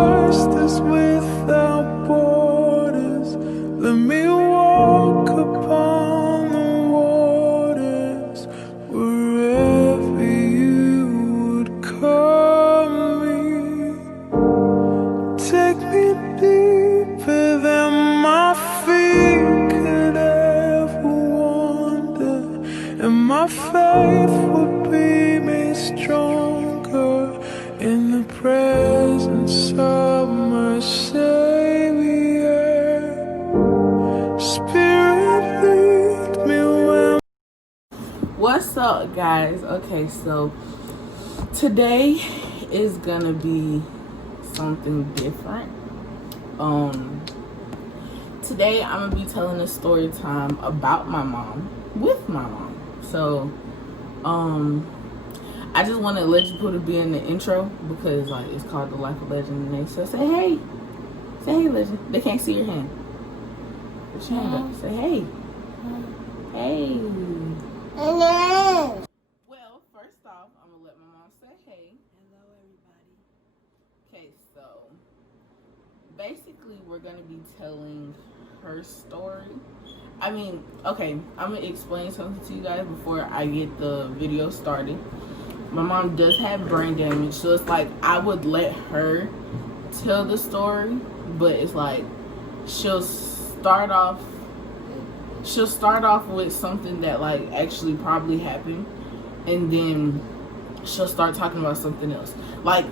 trust is without borders. Let me walk upon the waters wherever you would call me. Take me deeper than my feet could ever wander, and my faith will be made stronger in the presence of my Savior. Spirit, lead me where. What's up, guys? Okay, so today is gonna be something different. Today I'm gonna be telling a story time about my mom with my mom. So I just want to let you put it be in the intro because like it's called The Life of Legend, and they say hey, Legend. They can't see your hand. Put your hand up. Say hey. Well, first off, I'm gonna let my mom say hey. Hello, everybody. Okay, so basically we're gonna be telling her story. I mean, okay, I'm gonna explain something to you guys before I get the video started. My mom does have brain damage, so it's like I would let her tell the story, but it's like she'll start off with something that like actually probably happened, and then she'll start talking about something else. Like,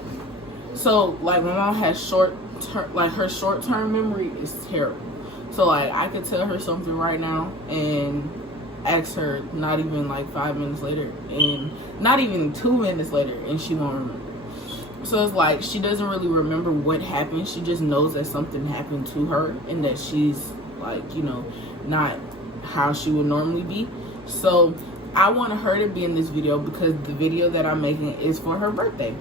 so like my mom has her short-term memory is terrible. So like I could tell her something right now and ask her not even like 5 minutes later and not even 2 minutes later and she won't remember. So it's like she doesn't really remember what happened. She just knows that something happened to her and that she's like, you know, not how she would normally be. So I want her to be in this video because the video that I'm making is for her birthday.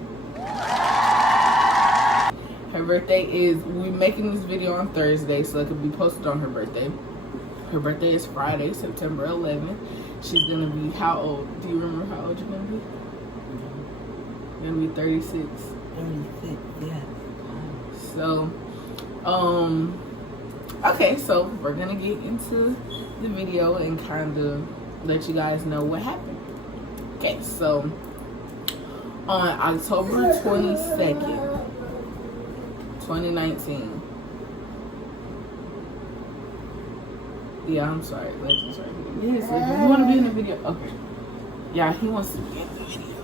Her birthday is, we're making this video on Thursday so it could be posted on her birthday. Her birthday is Friday, September 11th. She's gonna be how old? Do you remember how old you're gonna be? You're gonna be 36. 36, yeah. So, okay, so we're gonna get into the video and kind of let you guys know what happened. Okay, so on October 22nd, 2019. Yeah, I'm sorry. Legend's right here. Yes, Legend. You want to be in the video? Okay. Yeah, he wants to be in the video.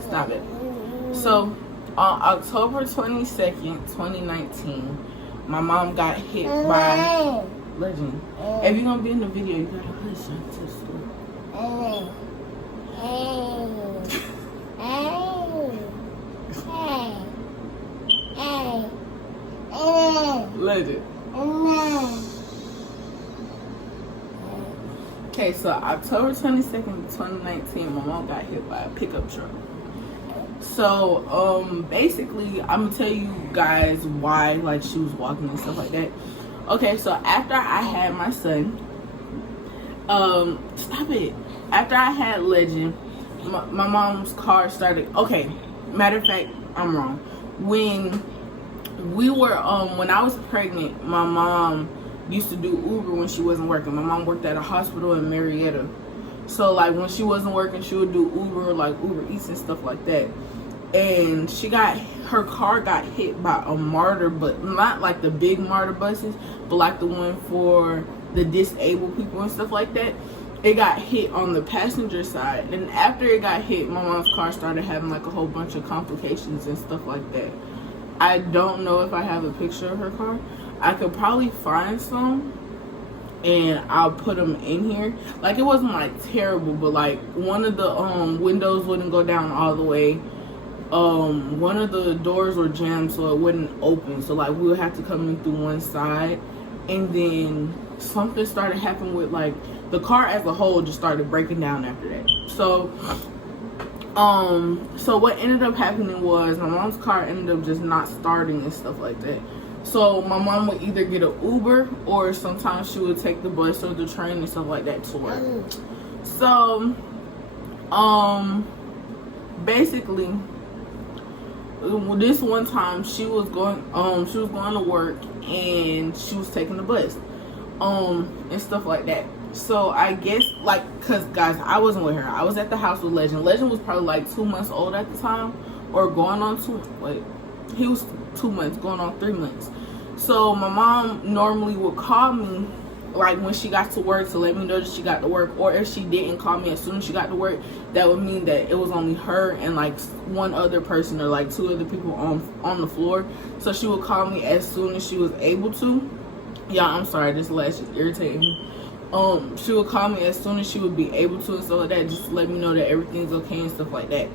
Stop it. So, on October 22nd, 2019, my mom got hit by Legend. If you're going to be in the video, you got to hush and tell the story. Legend. Okay, so October 22nd, 2019, my mom got hit by a pickup truck. So, basically, I'm gonna tell you guys why, like, she was walking and stuff like that. Okay, so after I had my son, stop it. After I had Legend, my mom's car started, okay, matter of fact, I'm wrong. When we were, when I was pregnant, my mom used to do Uber when she wasn't working. My mom worked at a hospital in Marietta. So, like, when she wasn't working, she would do Uber, like Uber Eats and stuff like that. And her car got hit by a MARTA, but not like the big MARTA buses, but like the one for the disabled people and stuff like that. It got hit on the passenger side. And after it got hit, my mom's car started having like a whole bunch of complications and stuff like that. I don't know if I have a picture of her car. I could probably find some and I'll put them in here. Like, it wasn't like terrible, but like one of the windows wouldn't go down all the way. One of the doors were jammed so it wouldn't open, so like we would have to come in through one side. And then something started happening with like the car as a whole just started breaking down after that. So what ended up happening was my mom's car ended up just not starting and stuff like that. So my mom would either get an Uber or sometimes she would take the bus or the train and stuff like that to work. So basically, this one time she was going to work and she was taking the bus, and stuff like that. So I guess, like, cause guys, I wasn't with her. I was at the house with Legend. Legend was probably like 2 months old at the time, or going on he was 2 months, going on 3 months. So my mom normally would call me like when she got to work to let me know that she got to work, or if she didn't call me as soon as she got to work, that would mean that it was only her and like one other person or like 2 other people on the floor. So she would call me as soon as she was able to. Yeah, I'm sorry, this lash is irritating me. She would call me as soon as she would be able to and stuff like that, just to let me know that everything's okay and stuff like that.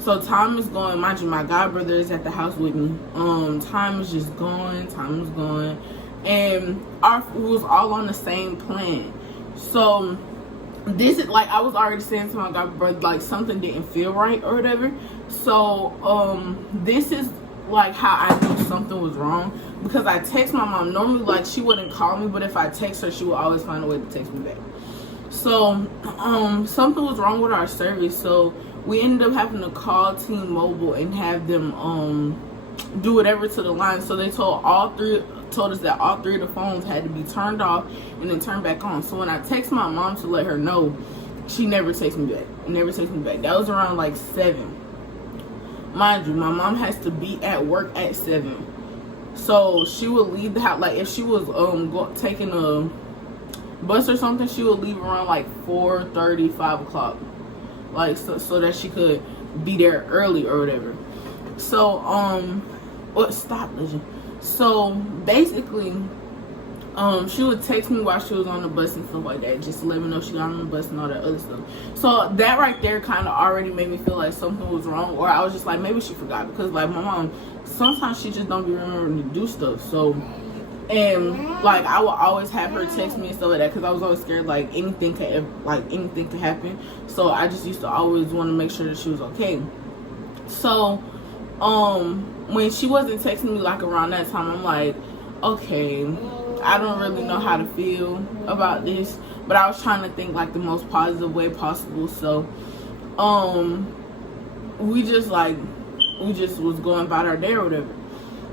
So time is going. Mind you, my god brother is at the house with me. Time is just going. Time is going, and we was all on the same plan. So this is like, I was already saying to my god brother, like, something didn't feel right or whatever. So this is like how I knew something was wrong, because I text my mom. Normally, like, she wouldn't call me, but if I text her, she would always find a way to text me back. So something was wrong with our service, so we ended up having to call T-Mobile and have them do whatever to the line. So they told us that all 3 of the phones had to be turned off and then turned back on. So when I text my mom to let her know, she never texted me back. That was around like 7. Mind you, my mom has to be at work at 7. So she would leave the house, like if she was taking a bus or something, she would leave around like 4:30, 5 o'clock, like so that she could be there early or whatever. So stop, Legend. So basically, she would text me while she was on the bus and stuff like that, just to let me know she got on the bus and all that other stuff. So that right there kind of already made me feel like something was wrong, or I was just like, maybe she forgot, because like my mom, sometimes she just don't be remembering to do stuff. So, and like I would always have her text me and stuff like that, because I was always scared like anything could happen. So I just used to always want to make sure that she was okay. So when she wasn't texting me like around that time, I'm like, okay, I don't really know how to feel about this, but I was trying to think like the most positive way possible. So we just was going about our day or whatever.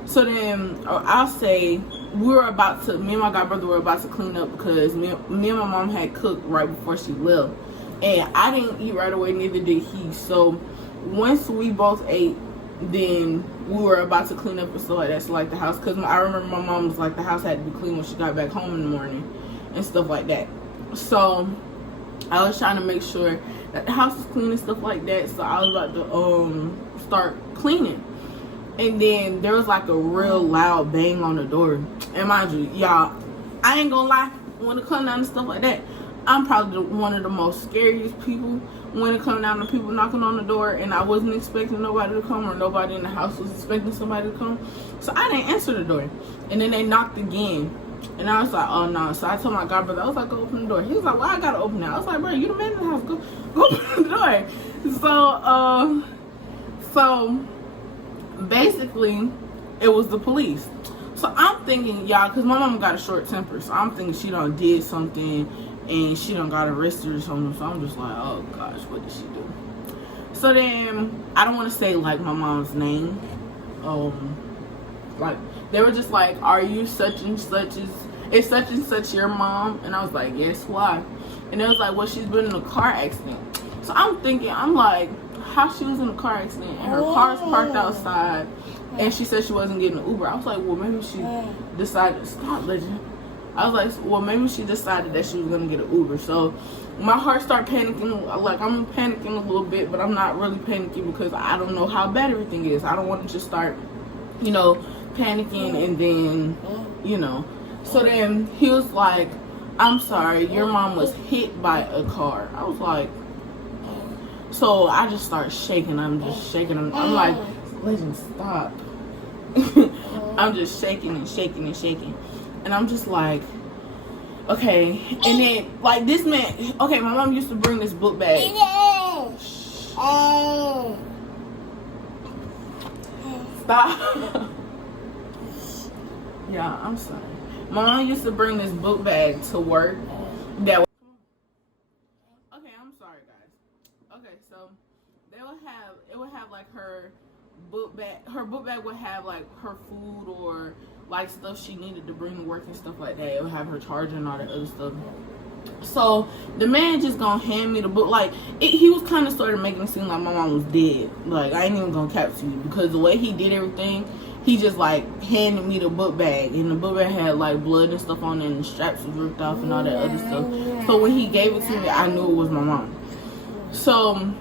So then I'll say me and my god brother were about to clean up, because me and my mom had cooked right before she left, and I didn't eat right away, neither did he. So once we both ate, then we were about to clean up and stuff like that, so like the house, because I remember my mom was like, the house had to be clean when she got back home in the morning and stuff like that. So I was trying to make sure that the house was clean and stuff like that. So I was about to start cleaning, and then there was like a real loud bang on the door. And mind you, y'all, I ain't gonna lie, when it comes down to stuff like that, I'm probably one of the most scariest people when it comes down to people knocking on the door, and I wasn't expecting nobody to come, or nobody in the house was expecting somebody to come. So I didn't answer the door, and then they knocked again, and I was like, oh no. So I told my god brother, I was like, go open the door. He was like, well, I gotta open it. I was like, bro, you the man in the house, go open the door. So basically it was the police. So I'm thinking, y'all, because my mom got a short temper, so I'm thinking she done did something and she done got arrested or something. So I'm just like, oh gosh, what did she do? So then I don't want to say like my mom's name. Like they were just like, are you such and such, is such and such your mom? And I was like, yes, why? And it was like, well, she's been in a car accident. So I'm thinking, I'm like, how she was in a car accident and her car's parked outside, and she said she wasn't getting an Uber. I was like, well, maybe she decided, stop, Legend. I was like, well, maybe she decided that she was gonna get an Uber. So my heart started panicking. Like, I'm panicking a little bit, but I'm not really panicking because I don't know how bad everything is. I don't want to just start, you know, panicking and then, you know. So then he was like, I'm sorry, your mom was hit by a car. I was like, so I just start shaking. I'm just shaking. I'm like, Legend, stop. I'm just shaking and shaking and shaking. And I'm just like, okay. And then, like, this man, okay, my mom used to bring this book bag. Stop. Yeah, I'm sorry. My mom used to bring this book bag to work. Okay, I'm sorry, guys. Okay, so it would have like her book bag. Her book bag would have like her food or like stuff she needed to bring to work and stuff like that. It would have her charger and all that other stuff. So the man just gonna hand me the book. Like he was kind of sort of making it seem like my mom was dead. Like I ain't even gonna cap to you, because the way he did everything, he just like handed me the book bag, and the book bag had like blood and stuff on it, and the straps was ripped off and all that other stuff. So when he gave it to me, I knew it was my mom. So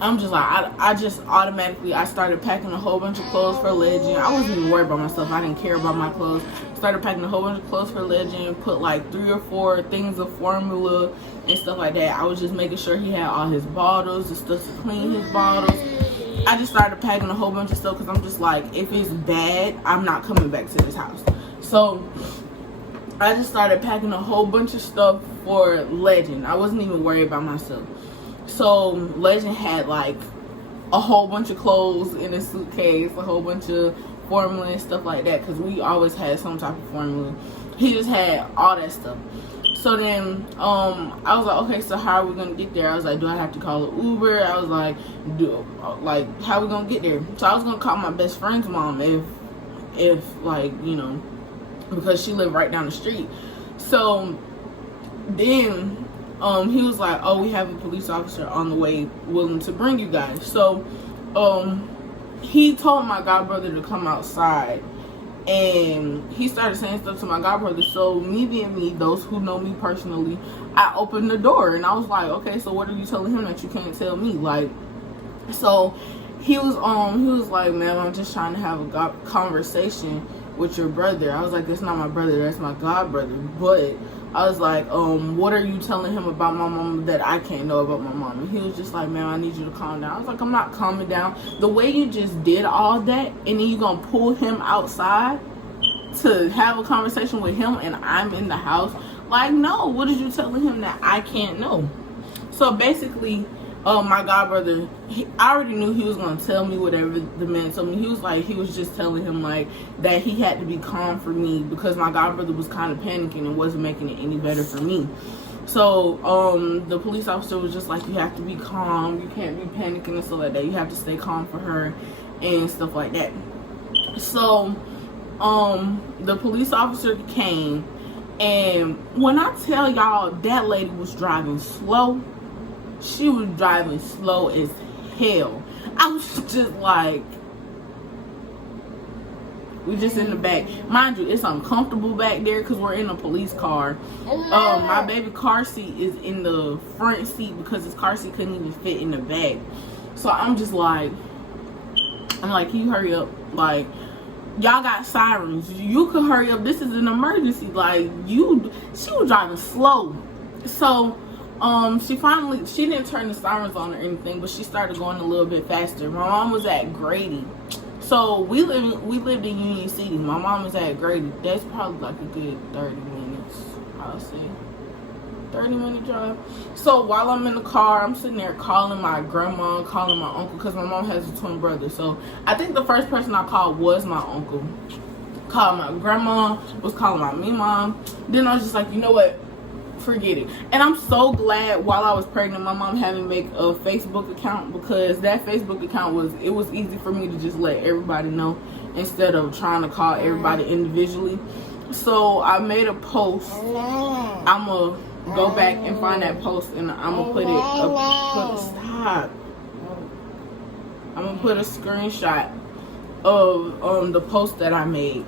I'm just like, I just automatically, I started packing a whole bunch of clothes for Legend. I wasn't even worried about myself. I didn't care about my clothes. Started packing a whole bunch of clothes for Legend. Put like 3 or 4 things of formula and stuff like that. I was just making sure he had all his bottles, the stuff to clean his bottles. I just started packing a whole bunch of stuff because I'm just like, if it's bad, I'm not coming back to this house. So I just started packing a whole bunch of stuff for Legend. I wasn't even worried about myself. So Legend had like a whole bunch of clothes in a suitcase, a whole bunch of formula and stuff like that, because we always had some type of formula. He just had all that stuff. So then I was like, okay, so how are we gonna get there? I was like, do I have to call an Uber? I was like, how are we gonna get there? So I was gonna call my best friend's mom if like, you know, because she lived right down the street. So then he was like, oh, we have a police officer on the way willing to bring you guys. So he told my godbrother to come outside, and he started saying stuff to my godbrother. So me being me, those who know me personally, I opened the door and I was like, okay, so what are you telling him that you can't tell me? Like, so he was like, man, I'm just trying to have a conversation with your brother. I was like, that's not my brother, that's my godbrother. But I was like, what are you telling him about my mom that I can't know about my mom? And he was just like, man, I need you to calm down. I was like, I'm not calming down. The way you just did all that, and then you gonna pull him outside to have a conversation with him, and I'm in the house? Like, no, what are you telling him that I can't know? So basically, my godbrother, I already knew he was going to tell me whatever the man told me. He was like, he was just telling him like that he had to be calm for me, because my godbrother was kind of panicking and wasn't making it any better for me. So the police officer was just like, you have to be calm, you can't be panicking and stuff like that, you have to stay calm for her and stuff like that. So the police officer came, and when I tell y'all, that lady was driving slow. She was driving slow as hell. I was just like, we just in the back. Mind you, it's uncomfortable back there because we're in a police car. My baby car seat is in the front seat because his car seat couldn't even fit in the back. So I'm just like, can you hurry up? Like, y'all got sirens. You could hurry up. This is an emergency. Like, she was driving slow. So she didn't turn the sirens on or anything, but she started going a little bit faster. My mom was at Grady. So we lived in Union City. My mom was at Grady. That's probably like a good 30 minutes, I'll say. 30-minute drive. So while I'm in the car, I'm sitting there calling my grandma, calling my uncle, because my mom has a twin brother. So I think the first person I called was my uncle. Called my grandma, was calling my mom. Then I was just like, you know what? Forget it. And I'm so glad while I was pregnant, my mom had me make a Facebook account, because that Facebook account was easy for me to just let everybody know instead of trying to call everybody individually. So I made a post. I'm gonna go back and find that post, and I'm gonna put it up. Stop. I'm gonna put a screenshot of the post that I made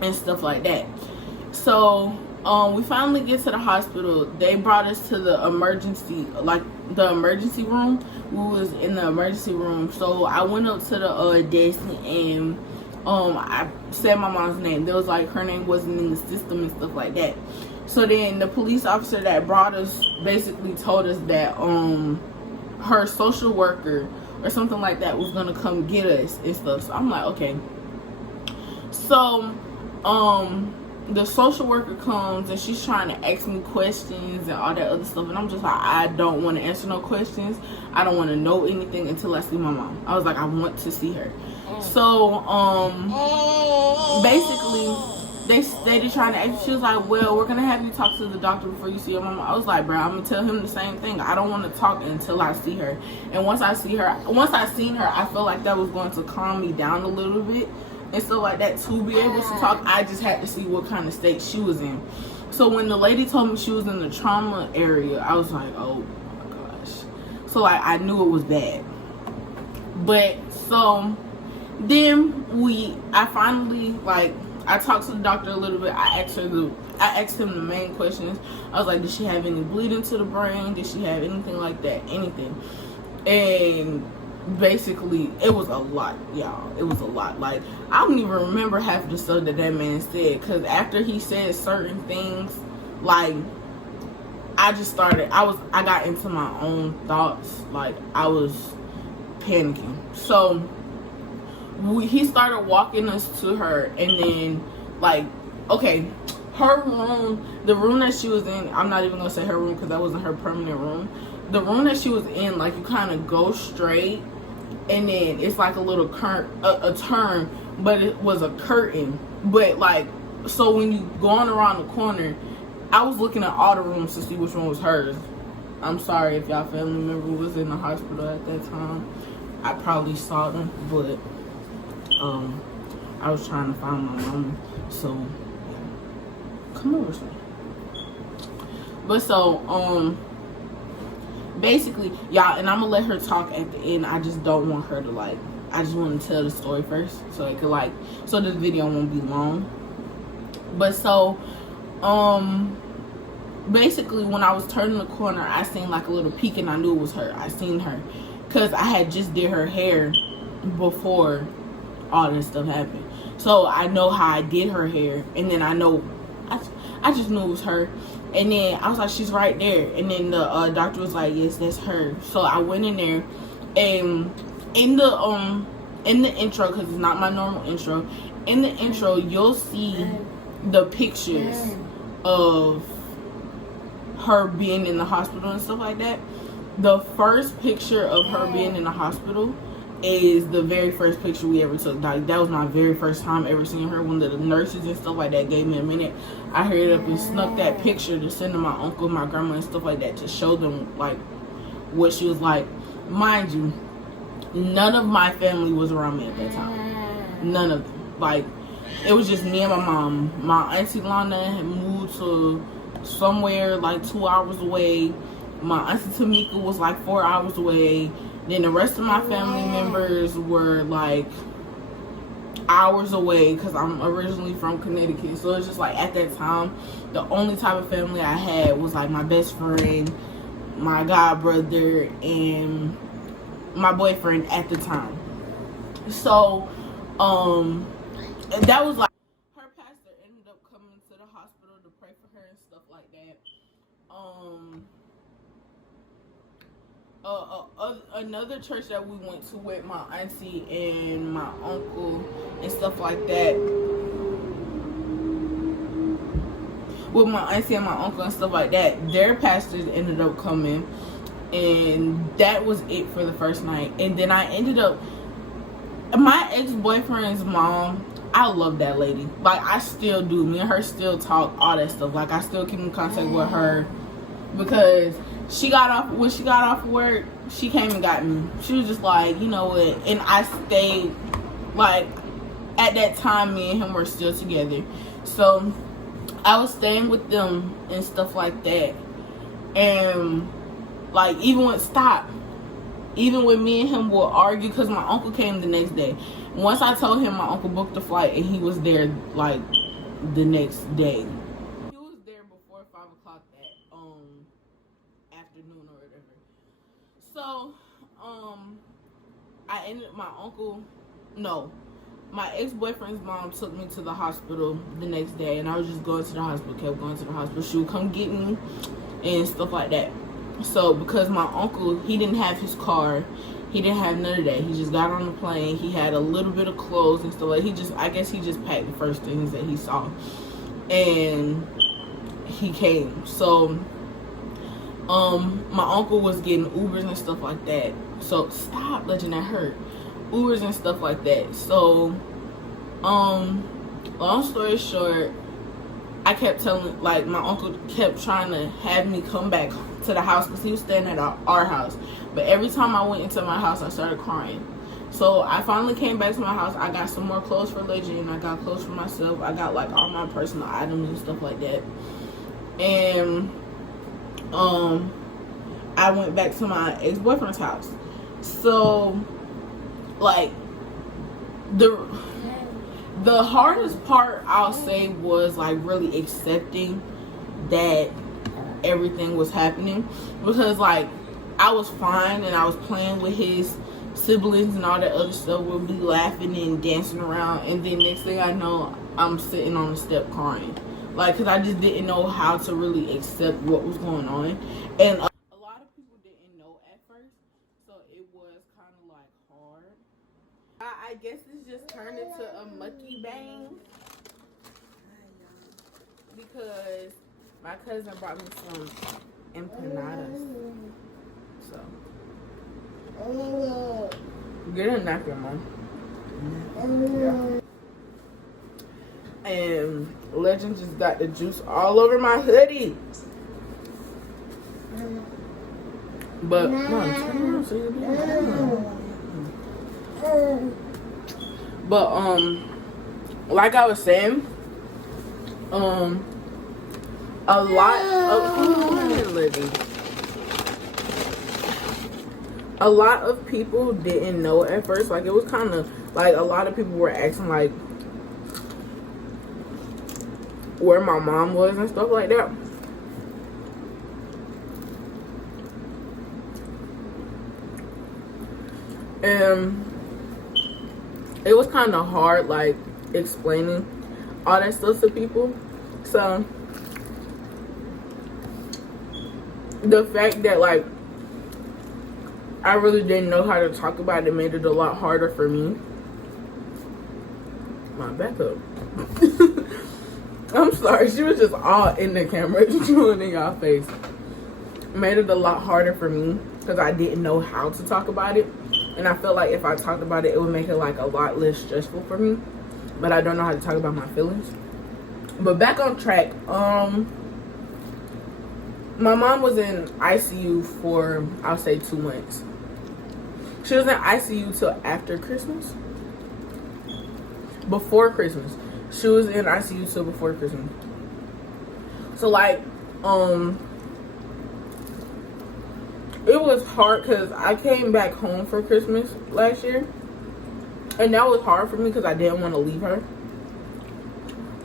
and stuff like that. So we finally get to the hospital. They brought us to the emergency room. We was in the emergency room. So I went up to the desk, and I said my mom's name. There was like, her name wasn't in the system and stuff like that. So then the police officer that brought us basically told us that her social worker or something like that was gonna come get us and stuff. So I'm like, okay. So the social worker comes, and she's trying to ask me questions and all that other stuff, and I'm just like, I don't want to answer no questions. I don't want to know anything until I see my mom. I was like, I want to see her. So basically they steady trying to ask. She was like, well, we're gonna have you talk to the doctor before you see your mama. I was like, bro, I'm gonna tell him the same thing. I don't want to talk until I see her. And once I seen her, I felt like that was going to calm me down a little bit and stuff like that to be able to talk. I just had to see what kind of state she was in. So when the lady told me she was in the trauma area, I was like, oh my gosh. So like I knew it was bad. But so then I finally, like, I talked to the doctor a little bit. I asked him the main questions. I was like, did she have any bleeding to the brain? Did she have anything like that? Anything? And basically, it was a lot, y'all. It was a lot. Like, I don't even remember half of the stuff that man said, because after he said certain things, like, I got into my own thoughts. Like, I was panicking. So he started walking us to her, and then, like, okay, her room, the room that she was in, I'm not even gonna say her room because that wasn't her permanent room. The room that she was in, like, you kind of go straight, and then it's like a little a turn, but it was a curtain. But like, so when you going around the corner, I was looking at all the rooms to see which one was hers. I'm sorry if y'all family member was in the hospital at that time. I probably saw them, but I was trying to find my mom, so yeah. Come over, son. But so basically, y'all, and I'm gonna let her talk at the end. I just don't want her to, like, I just want to tell the story first, so it could, like, so this video won't be long. But so basically, when I was turning the corner, I seen like a little peek, and I knew it was her. I seen her because I had just did her hair before all this stuff happened. So I know how I did her hair, and then I just knew it was her. And then I was like, she's right there. And then the doctor was like, yes, that's her. So I went in there, and in the intro, because it's not my normal intro, in the intro you'll see the pictures of her being in the hospital and stuff like that. The first picture of her being in the hospital is the very first picture we ever took. Like, that was my very first time ever seeing her. When the nurses and stuff like that gave me a minute, I hurried up and snuck that picture to send to my uncle, my grandma, and stuff like that, to show them, like, what she was like. Mind you, none of my family was around me at that time. None of them. Like, it was just me and my mom. My auntie Lana had moved to somewhere like 2 hours away. My auntie Tamika was like 4 hours away. Then the rest of my family members were like hours away, because I'm originally from Connecticut. So it's just like, at that time, the only type of family I had was like my best friend, my god brother, and my boyfriend at the time. So that was like, her pastor ended up coming to the hospital to pray for her and stuff like that. Another church that we went to with my auntie and my uncle and stuff like that, with my auntie and my uncle and stuff like that, their pastors ended up coming, and that was it for the first night. And then I ended up, my ex-boyfriend's mom, I love that lady. Like, I still do. Me and her still talk, all that stuff. Like, I still keep in contact with her, because when she got off work, she came and got me. She was just like, you know what, and I stayed, like, at that time, me and him were still together. So I was staying with them and stuff like that. And, like, even when me and him would argue, because my uncle came the next day. Once I told him, my uncle booked the flight, and he was there, like, the next day. He was there before 5 o'clock that afternoon or whatever. So my ex-boyfriend's mom took me to the hospital the next day, and I was just going to the hospital, kept going to the hospital. She would come get me and stuff like that. So because my uncle, he didn't have his car, he didn't have none of that. He just got on the plane. He had a little bit of clothes and stuff like that. I guess he just packed the first things that he saw, and he came. So my uncle was getting Ubers and stuff like that. So stop, Legend, that hurt. Ubers and stuff like that. So Long story short, I kept telling, like, my uncle kept trying to have me come back to the house because he was staying at our house. But every time I went into my house, I started crying. So I finally came back to my house. I got some more clothes for Legend. I got clothes for myself. I got like all my personal items and stuff like that. And I went back to my ex-boyfriend's house. So like the hardest part, I'll say, was like really accepting that everything was happening, because like I was fine and I was playing with his siblings and all that other stuff. We'll be laughing and dancing around, and then next thing I know, I'm sitting on the step crying, like, because I just didn't know how to really accept what was going on. And a lot of people didn't know at first, so it was kind of like hard. I guess this just turned into a mukbang because my cousin brought me some empanadas. So get a napkin, Mom. Yeah. And Legend just got the juice all over my hoodie. But Mom, turn around so you can. But like I was saying, a lot of people didn't know at first. Like, it was kind of like a lot of people were asking like where my mom was and stuff like that. And it was kind of hard, like, explaining all that stuff to people. So the fact that, like, I really didn't know how to talk about it made it a lot harder for me. My back up. I'm sorry, she was just all in the camera chewing in y'all face. Made it a lot harder for me because I didn't know how to talk about it. And I felt like if I talked about it, it would make it like a lot less stressful for me. But I don't know how to talk about my feelings. But back on track, my mom was in ICU for, I'll say, 2 months. She was in ICU till after Christmas. Before Christmas. She was in ICU till before Christmas. So like, it was hard because I came back home for Christmas last year. And that was hard for me because I didn't want to leave her.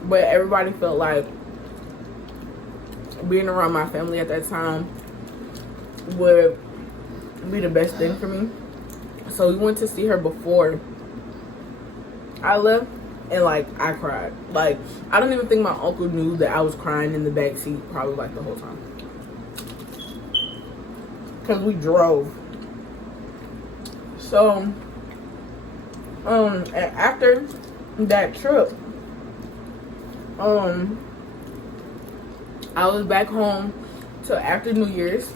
But everybody felt like being around my family at that time would be the best thing for me. So we went to see her before I left. And like, I cried. Like, I don't even think my uncle knew that I was crying in the back seat probably like the whole time. Because we drove. So and after that trip, I was back home till after New Year's,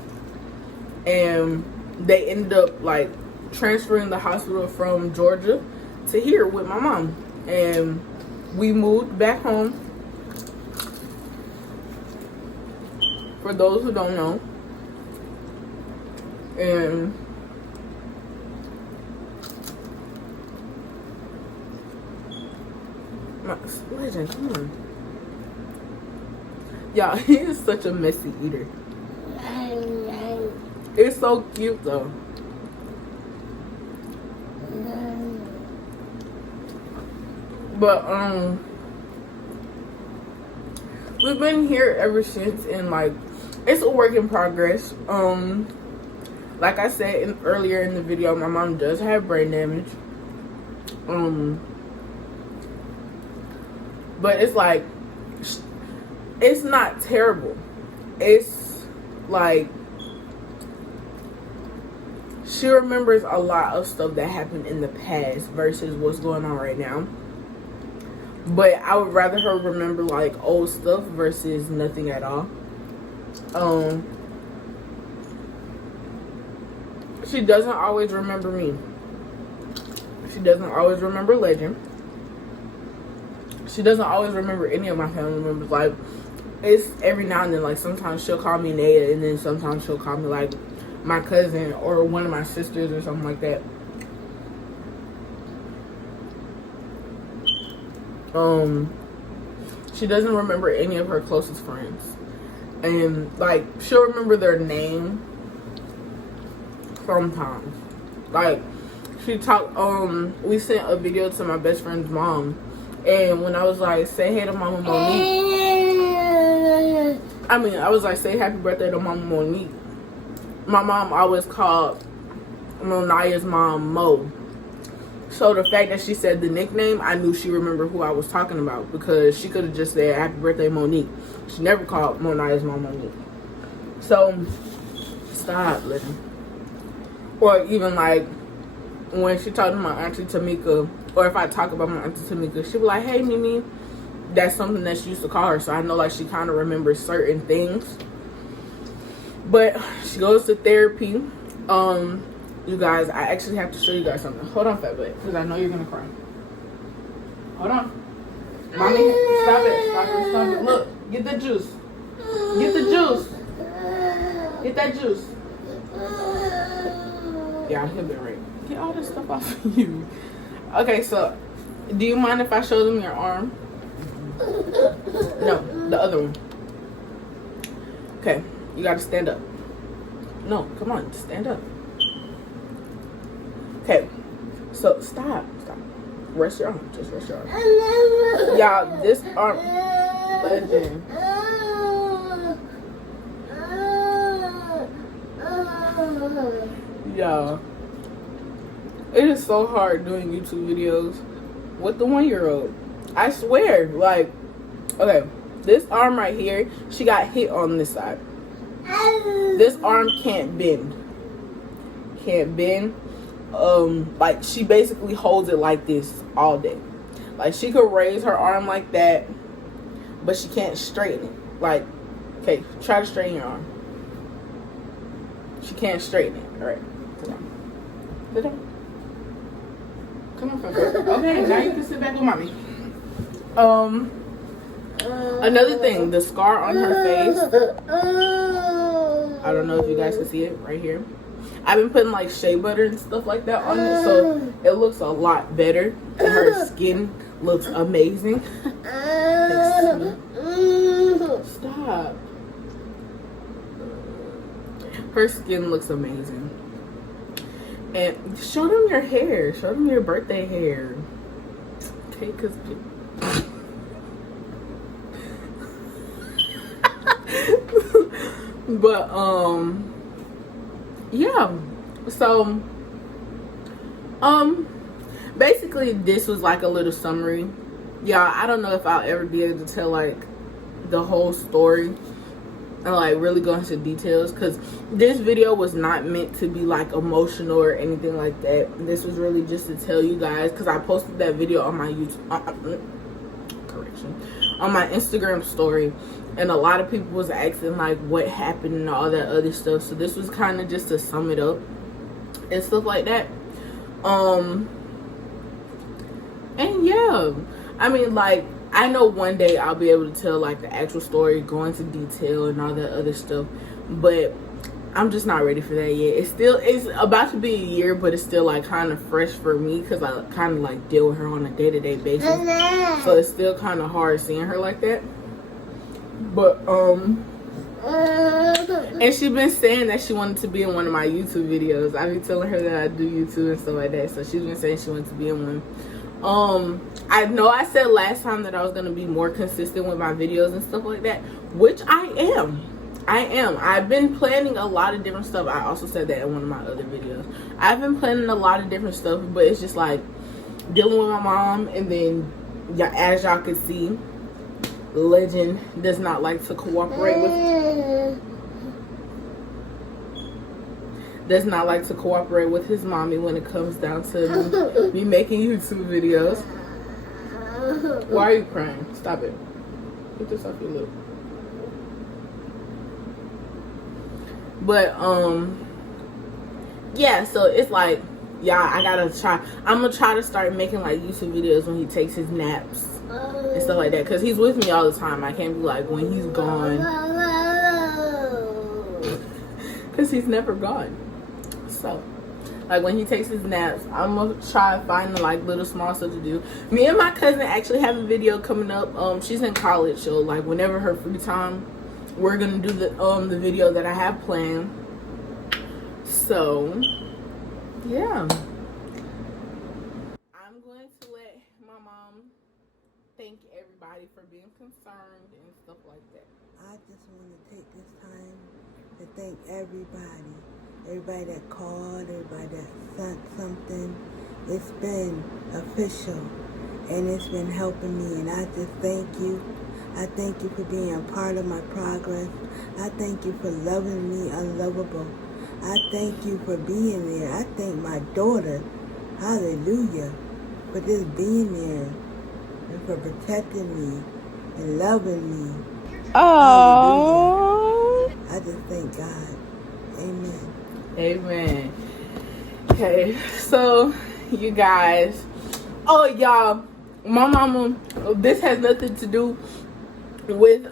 and they ended up like transferring the hospital from Georgia to here with my mom, and we moved back home. For those who don't know, and Legend, come on. Y'all, he is such a messy eater. It's so cute though. But we've been here ever since, and like, it's a work in progress. Like I said earlier in the video, my mom does have brain damage. But it's like, it's not terrible. It's like, she remembers a lot of stuff that happened in the past versus what's going on right now. But I would rather her remember like old stuff versus nothing at all. She doesn't always remember me. She doesn't always remember Legend. she doesn't always remember any of my family members. Like, it's every now and then. Like, sometimes she'll call me Naya, and then sometimes she'll call me like my cousin or one of my sisters or something like that. She doesn't remember any of her closest friends, and like she'll remember their name sometimes. Like, she talked, we sent a video to my best friend's mom, and when I was like, say hey to Mama Monique, I was like, say happy birthday to Mama Monique, my mom always called Monaya's mom Mo. So the fact that she said the nickname, I knew she remembered who I was talking about, because she could have just said happy birthday Monique. She never called Monaya's mom Monique. So stop, Lydia. Or even like when she talked to my auntie Tamika, or if I talk about my auntie Tamika, she be like, hey Mimi. That's something that she used to call her, so I know like she kind of remembers certain things. But she goes to therapy. You guys, I actually have to show you guys something. Hold on, fat butt, because I know you're gonna cry. Hold on. Mommy, stop it. Stop it. Stop it. Look, get the juice. Get the juice. Get that juice. Yeah, he'll be right. Get all this stuff off of you. Okay, so do you mind if I show them your arm? No, the other one. Okay, you gotta stand up. No, come on, stand up. Okay, so stop. Rest your arm. Just rest your arm. Y'all, this arm, legend. Y'all, it is so hard doing YouTube videos with the 1-year-old. I swear, like, okay, this arm right here, she got hit on this side. This arm can't bend. Can't bend. Like, she basically holds it like this all day. Like, she could raise her arm like that, but she can't straighten it. Like, okay, try to straighten your arm. She can't straighten it. All right, sit down. Sit down. Come on, Pepper. Okay, now you can sit back with mommy. Another thing, the scar on her face. I don't know if you guys can see it right here. I've been putting like shea butter and stuff like that on it, so it looks a lot better. And her skin looks amazing. Stop. Her skin looks amazing. And show them your hair. Show them your birthday hair. Okay, because but yeah, so basically this was like a little summary. Y'all, I don't know if I'll ever be able to tell like the whole story and like really go into details, because this video was not meant to be like emotional or anything like that. This was really just to tell you guys, because I posted that video on my YouTube on my Instagram story, and a lot of people was asking like what happened and all that other stuff. So this was kind of just to sum it up and stuff like that. And yeah, I mean, like, I know one day I'll be able to tell like the actual story, go into detail and all that other stuff, but I'm just not ready for that yet. It's about to be a year, but it's still like kind of fresh for me, because I kind of like deal with her on a day-to-day basis, so it's still kind of hard seeing her like that. But and she been saying that she wanted to be in one of my YouTube videos. I be telling her that I do YouTube and stuff like that, so she's been saying she wanted to be in one. I know I said last time that I was going to be more consistent with my videos and stuff like that, which I am. I've been planning a lot of different stuff. I also said that in one of my other videos. I've been planning a lot of different stuff, but it's just like dealing with my mom, and then as y'all can see, Legend does not like to cooperate with his mommy when it comes down to me making YouTube videos. Why are you crying? Stop it. Get this off your lip. But yeah, so it's like, y'all, I gotta try. I'm gonna try to start making like YouTube videos when he takes his naps and stuff like that, because he's with me all the time. I can't be like when he's gone, because he's never gone. So like when he takes his naps, I'm gonna try to find like little small stuff to do. Me and my cousin actually have a video coming up. She's in college, so like whenever her free time, we're gonna do the video that I have planned. So yeah, I'm going to let my mom thank everybody for being concerned and stuff like that. I just want to take this time to thank everybody that called, everybody that sent something. It's been official and it's been helping me, and I just thank you. I thank you for being a part of my progress. I thank you for loving me unlovable. I thank you for being there. I thank my daughter, hallelujah, for just being there and for protecting me and loving me. Oh, I just thank God. Amen. Amen. Okay, so you guys, oh y'all, my mama, this has nothing to do with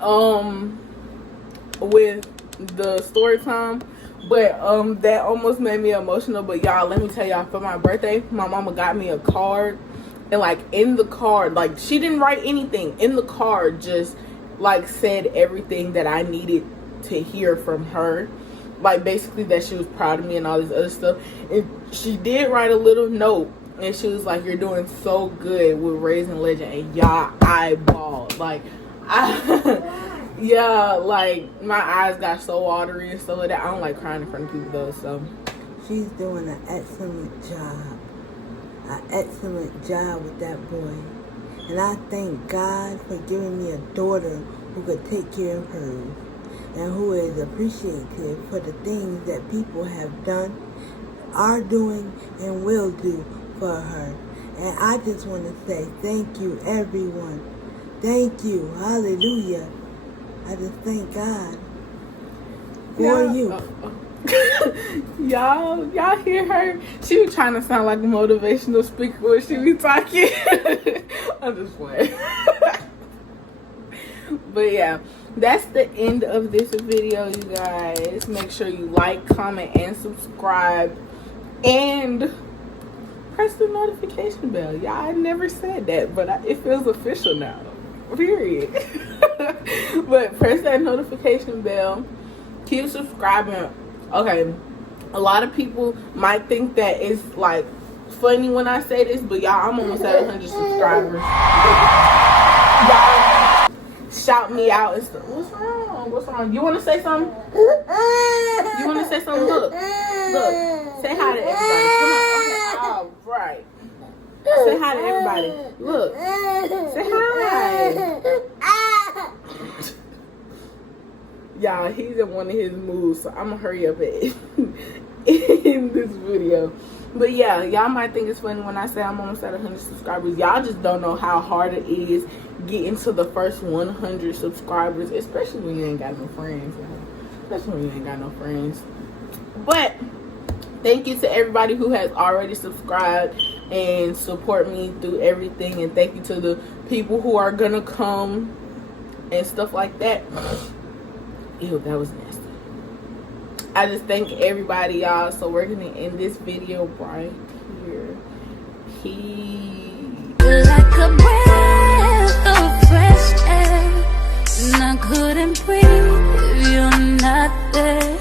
the story time, but that almost made me emotional. But y'all, let me tell y'all, for my birthday, my mama got me a card, and like in the card, like she didn't write anything in the card, just like said everything that I needed to hear from her, like basically that she was proud of me and all this other stuff. And she did write a little note, and she was like, "You're doing so good with Raising Legend," and y'all, I bawled. Like yeah, like my eyes got so watery and stuff like that. I don't like crying in front of people though, so She's doing an excellent job. An excellent job with that boy. And I thank God for giving me a daughter who could take care of hers and who is appreciative for the things that people have done, are doing, and will do for her. And I just want to say thank you, everyone. Thank you. Hallelujah. I just thank God for you. Y'all hear her? She was trying to sound like a motivational speaker when she be talking. I'm just playing. But yeah, that's the end of this video, you guys. Make sure you like, comment, and subscribe, and press the notification bell. Y'all, I never said that, but it feels official now. Period. But press that notification bell. Keep subscribing. Okay, a lot of people might think that it's like funny when I say this, but y'all, I'm almost at 100 subscribers. Y'all shout me out and stuff. What's wrong? What's wrong? You want to say something? You want to say something? Look, say hi to everybody. Come on. Okay, all right. Say hi to everybody. Look, say hi. Y'all, he's in one of his moods, so I'm gonna hurry up and in this video. But yeah, y'all might think it's funny when I say I'm almost at 100 subscribers. Y'all just don't know how hard it is getting to the first 100 subscribers, especially when you ain't got no friends. Especially when you ain't got no friends. But thank you to everybody who has already subscribed and support me through everything, and thank you to the people who are gonna come and stuff like that. Ew, that was nasty. I just thank everybody, y'all. So we're gonna end this video right here. Like a breath of fresh air, and I couldn't breathe if you're not there.